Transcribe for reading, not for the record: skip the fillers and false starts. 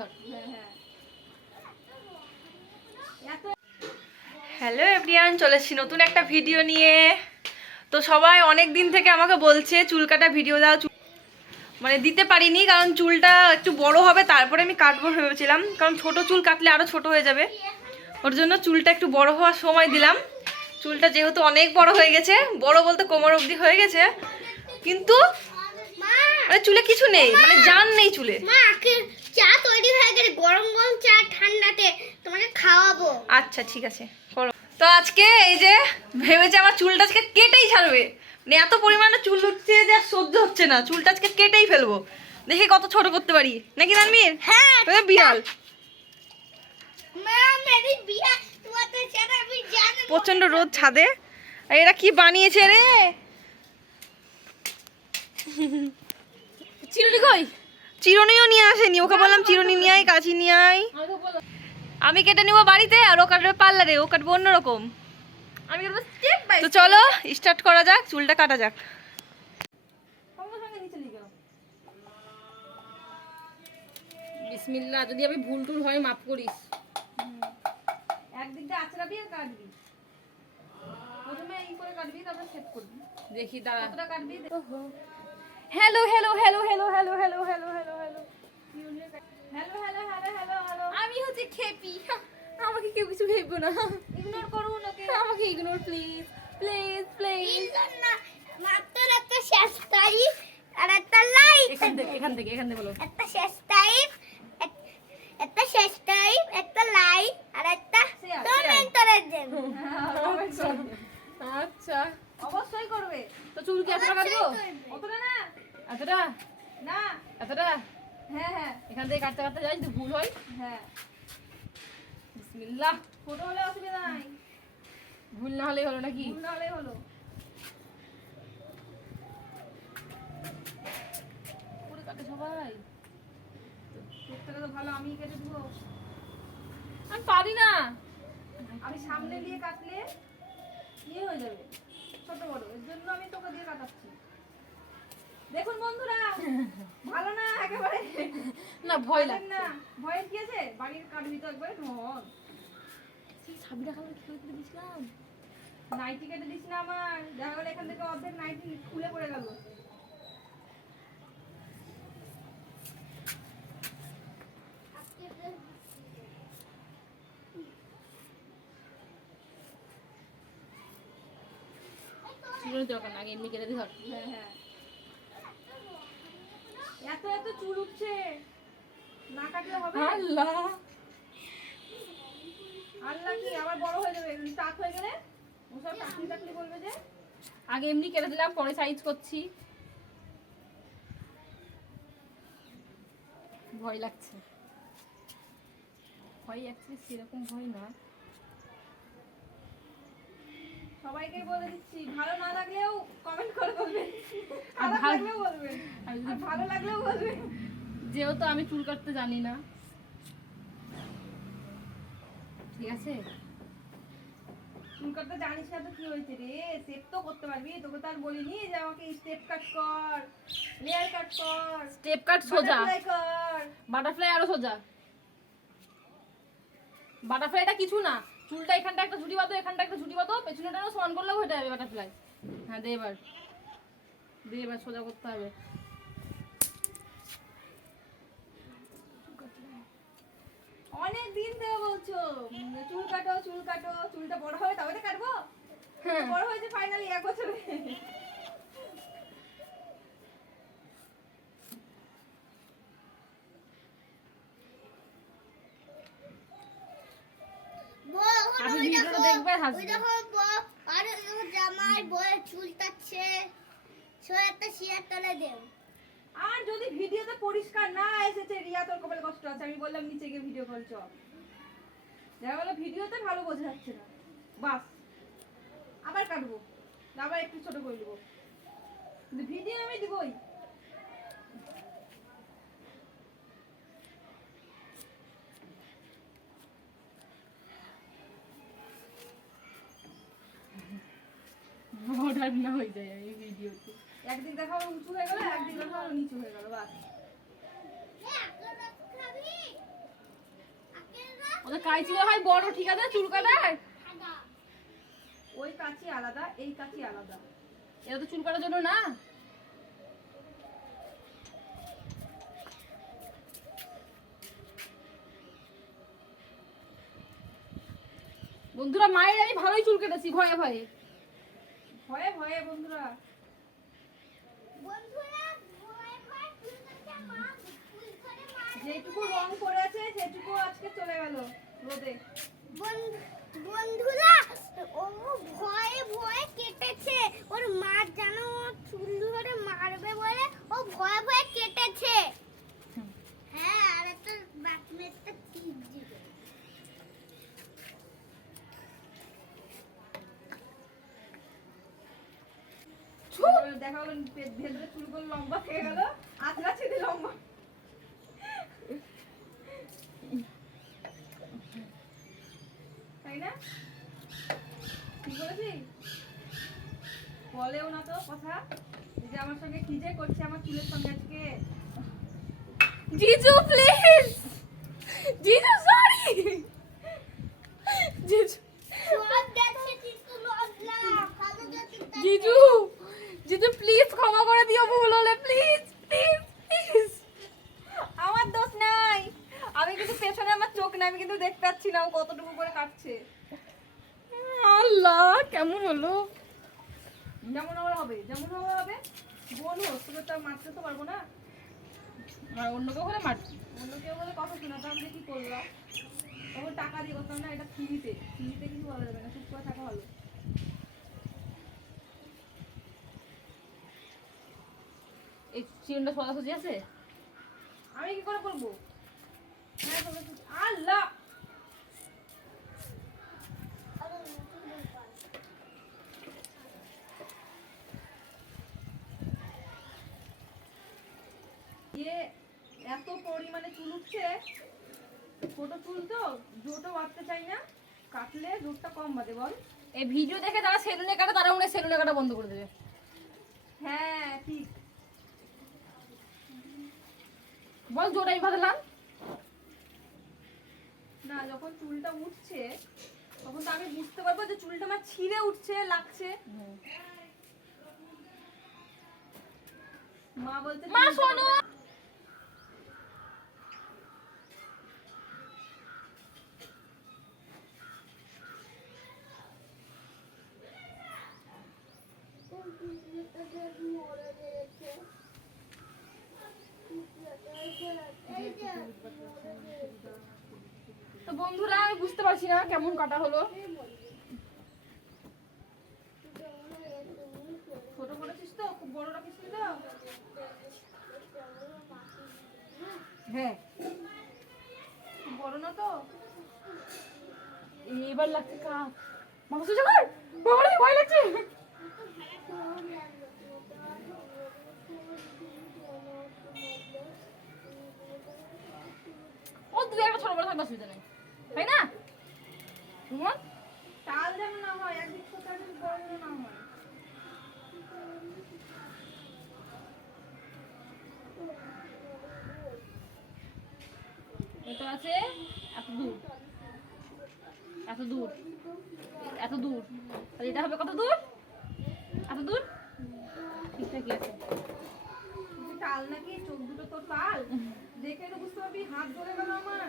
ধর। Hello everyone, চলে এসেছি নতুন একটা ভিডিও নিয়ে। তো সবাই অনেক দিন থেকে আমাকে বলছে চুল কাটা ভিডিও দাও, মানে দিতে পারিনি কারণ চুলটা একটু বড় হবে তারপরে আমি কাটবো ভেবেছিলাম, কারণ ছোট চুল কাটলে আরও ছোট হয়ে যাবে, ওর জন্য চুলটা একটু বড় হওয়ার সময় দিলাম। চুলটা যেহেতু অনেক বড় হয়ে গেছে, বড় বলতে কোমর অবধি হয়ে গেছে, কিন্তু মানে চুলে কিছু নেই, মানে জান নেই চুলে। চা তৈরি হয়ে গেছে, গরম গরম চা ঠান্ডাতে তোমাকে খাওয়াবো। আচ্ছা ঠিক আছে করো। তো আজকে এই যে ভেবেছে আমার চুলটা আজকে কেটেই ছাড়বে, মানে এত পরিমাণে চুল উঠছে যে আর সহ্য হচ্ছে না, চুলটা আজকে কেটেই ফেলবো, দেখি কত ছোট করতে পারি নাকি তানভীর। হ্যাঁ বিড়াল মা মেরি বিয়া তোমাকে ছাড়া আমি জানি প্রচন্ড রোদ ছাদে, আর এরা কি বানিয়েছে রে। চিরুনি কই? চিরুনিও নিয়ে আসেনি, ওকে বললাম চিরুনি নিয়ে আয়, কাঁচি নিয়ে আয়। আমি কেটে নিবো বাড়িতে আর ও কাটবে পার্লারে, ও কাটবে অন্যরকম। আমি কাটবো স্টেপ বাই তো চলো স্টার্ট করা যাক, চুলটা কাটা যাক। বিসমিল্লাহ, যদি আমি ভুল টুল হয় মাফ করিস। একদিক দিয়ে আঁচড়াবি আর কাটবি, প্রথমে এই করে কাটবি তারপর সেট করবি। দেখি দাঁড়া। কতটা কাটবি? Hello hello hello hello hello hello hello hello hello hello hello hello hello hello. আমি হচ্ছে খেপি, আমাকে কেউ কিছু ভেবো না, ইগনোর করুন ওকে, আমাকে ইগনোর প্লিজ প্লিজ প্লিজ। না মাত্র একটা শেষ টাইপ আর একটা লাইট। এখান থেকে বলো। একটা শেষ টাইপ, একটা শেষ টাইপ, একটা লাইট আর একটা কমেন্টারের জন্য। আচ্ছা অবশ্যই করবে। তো চুল কি এতটা কাটবো? অতটা না, এতটা না, এতটা হ্যাঁ হ্যাঁ এখান থেকে কাটতে কাটতে যাই, যদি ভুল হয়। হ্যাঁ, বিসমিল্লাহ। ছোট হলে অসুবিধা নাই, ভুল না হলেই হলো নাকি? ভুল না হলেই হলো। পুরো কাটে সবাই। তোর থেকে তো ভালো আমি কেটে দেবো। আমি পারি না। আমি সামনে দিয়ে কাটলে ইয়ে হয়ে যাবে ছোট বড়, এর জন্য আমি তোকে দিয়ে কাটাচ্ছি। দেখুন বন্ধুরা, ভালো না একেবারে না ভয় কাটেন লাগে না। ভয়ের কি আছে, বাড়ির কাটবি তো একবারে ঢল। সেই সাবিরা খাবার কি করে দিয়েছিলাম? নাইটি কেটে দিস না আমার, দেখা গেলো এখান থেকে অর্ধেক নাইটি খুলে পড়ে গেল। চিরুনি দরকার না, আগে এমনি কেটে দিই। ধর। হ্যাঁ হ্যাঁ, এত এত চুল উঠছে, না কাটলে হবে? আল্লাহ আল্লাহ কি আবার বড় হয়ে যাবে, টাক হয়ে গেলে ওসব টাকলি টাকলি বলবে যে। আগে এমনি কেটে দিলাম, পরে সাইজ করছি। ভয় লাগছে, ভয় অ্যাকচুয়ালি সেরকম ভয় না। সবাইকে বলে দিচ্ছি, ভালো না লাগলেও কমেন্ট করে বলবেন, আর খারাপ ভালো- লাগলেও বলবেন, আর আর ভালো লাগলেও বলবেন। যেহেতু আমি চুল কাটতে জানি না, ঠিক আছে? চুল কাটতে জানিস না তো কি হয়েছে রে, সেট তো করতে পারবি, তোকে তো আর বলিনি যে আমাকে স্টেপ কাট কর, লেয়ার কাট কর, স্টেপ কাট সোজা, বাটারফ্লাই কর। বাটারফ্লাই আরো সোজা। বাটারফ্লাইটা কিছু না, চুলটা এখানটা একটা ঝুটি বাঁধো, এখানটা একটা ঝুটি বাঁধো, পেছনেটাও সমান করলেও হয়ে যাবে বাটারফ্লাই। হ্যাঁ দে এবার, সোজা করতে হবে। অনেক দিন থেকে বলছো চুল কাটো চুল কাটো, চুলটা বড় হবে তবে তো কাটবো। হ্যাঁ। বড় হয়েছে ফাইনালি 1 বছরে। আপনি ভিডিওটা দেখবে আর হাসবে। জামাই বয়ে চুল কাটছে, একটা শেয়ার তলে দেও। আর যদি ভিডিওতে পরিষ্কার না এসেছে, রিয়া তোর কপালে কষ্ট আছে, আমি বললাম নিচে গিয়ে ভিডিও কল চল, দেখা গেলো ভিডিওতে ভালো বোঝা যাচ্ছে না, বাস আবার কাটবো, আবার একটু ছোট করে দেবো, কিন্তু ভিডিও আমি দিবই। বর্ডার না হয়ে যায় এই ভিডিওতে। একদিক দেখাও উঁচু হয়ে গেল, একদিক দেখাও নিচু হয়ে গেল, বাস। ওদের কাঁচি হয় বড়, ঠিক আছে, চুল কাটার। ওই কাঁচি আলাদা, এই কাঁচি আলাদা। এটা তো চুল কাটার জন্য না। বন্ধুরা, মায়ের আমি ভালোই চুল কেটেছি ভয়ে ভয়ে। ভয়ে ভয়ে বন্ধুরা। বন্ধুরা ভয় ভয় চুল কাটছে, মা চুল ধরে মার। যেটুকু রং পড়েছে সেটুকু আজকে চলে গেল রোদে। বন্ধুরা ও ভয়ে ভয়ে কেটেছে, ওর মা জানো ওর চুল ধরে মারবে বলে ও ভয়ে ভয়ে কেটেছে। হ্যাঁ, আর একটা বাথরুমে একটা টিপ দিবে। দেখা হলো ভেতরে চুলগুলো লম্বা থেকে গেল, আজরা ছেড়ে লম্বা। তাই না? ঠিক বলেছি? বলেও না তো কথা যে আমার সঙ্গে কি যে করছে আমার চুলের সঙ্গে আজকে। জিজু প্লিজ, জিজু সরি, জিজু সব দেখছে কিন্তু লজ্জা ভালো দেখতে। জিজু জিজু প্লিজ ক্ষমা করে দিও, ভুল হলে প্লিজ প্লিজ প্লিজ। আমার দোষ নাই, আমি কিন্তু পেছনে আমার চোখ নাই, আমি কিন্তু দেখতে পাচ্ছি না ও কতটুকু করে কাটছে। আল্লাহ কেমন হলো। যেমন আমার হবে, যেমন হবে হবে। বোন হোক, তোকে তো আর মারতে তো পারবো না। আর অন্য কেউ হলে মার। অন্য কেউ বলে কথা শোনাতাম যে কি করলাম, তখন টাকা দিয়ে করতাম না, এটা ফ্রিতে। ফ্রিতে কিছু বলা যাবে না, চুপ করে থাকা ভালো। এই চিরুনটা সোজাসুজি আছে। আমি কি করে বলবো? হ্যাঁ বলেছি। আল্লাহ, ইয়ে এত পরিমাণে চুল উঠছে, ছোট চুল তো জোরটা বাঁধতে চাই না, কাটলে জোরটা কম বাঁধে বল। এই ভিডিও দেখে যারা সেলুনে কাটে তারা মনে হয় সেলুনে কাটা বন্ধ করে দেবে। হ্যাঁ ঠিক। বল জোর আমি বাঁধলাম। না, যখন চুলটা উঠছে তখন তো আমি বুঝতে পারবো যে চুলটা আমার ছিঁড়ে উঠছে, লাগছে। মা বলতে মা শোনো, তো বন্ধুরা আমি বুঝতে পারছি না কেমন কাটা হলো। ছোট করেছিস তো, খুব বড় রাখিস নি তো। হ্যাঁ খুব বড় না তো। এবার লাগছে কাপ। মাথা সোজা কর, বাবা রে ভয় লাগছে। ও তুই একটা ছোট বড় থাকবে অসুবিধা নেই, তাই না? সুমন টাল যেন না হয়, একদিক থেকে একদিক বড় যেন না হয়। এটা আছে এত দূর, এত দূর, এত দূর। আর এটা হবে কত দূর? এত দূর। ঠিকঠাকই আছে। তুই টাল নাকি? চোখ দুটো তো টাল, দেখে তো বুঝতে পারবি। হাত ধরে গেল আমার।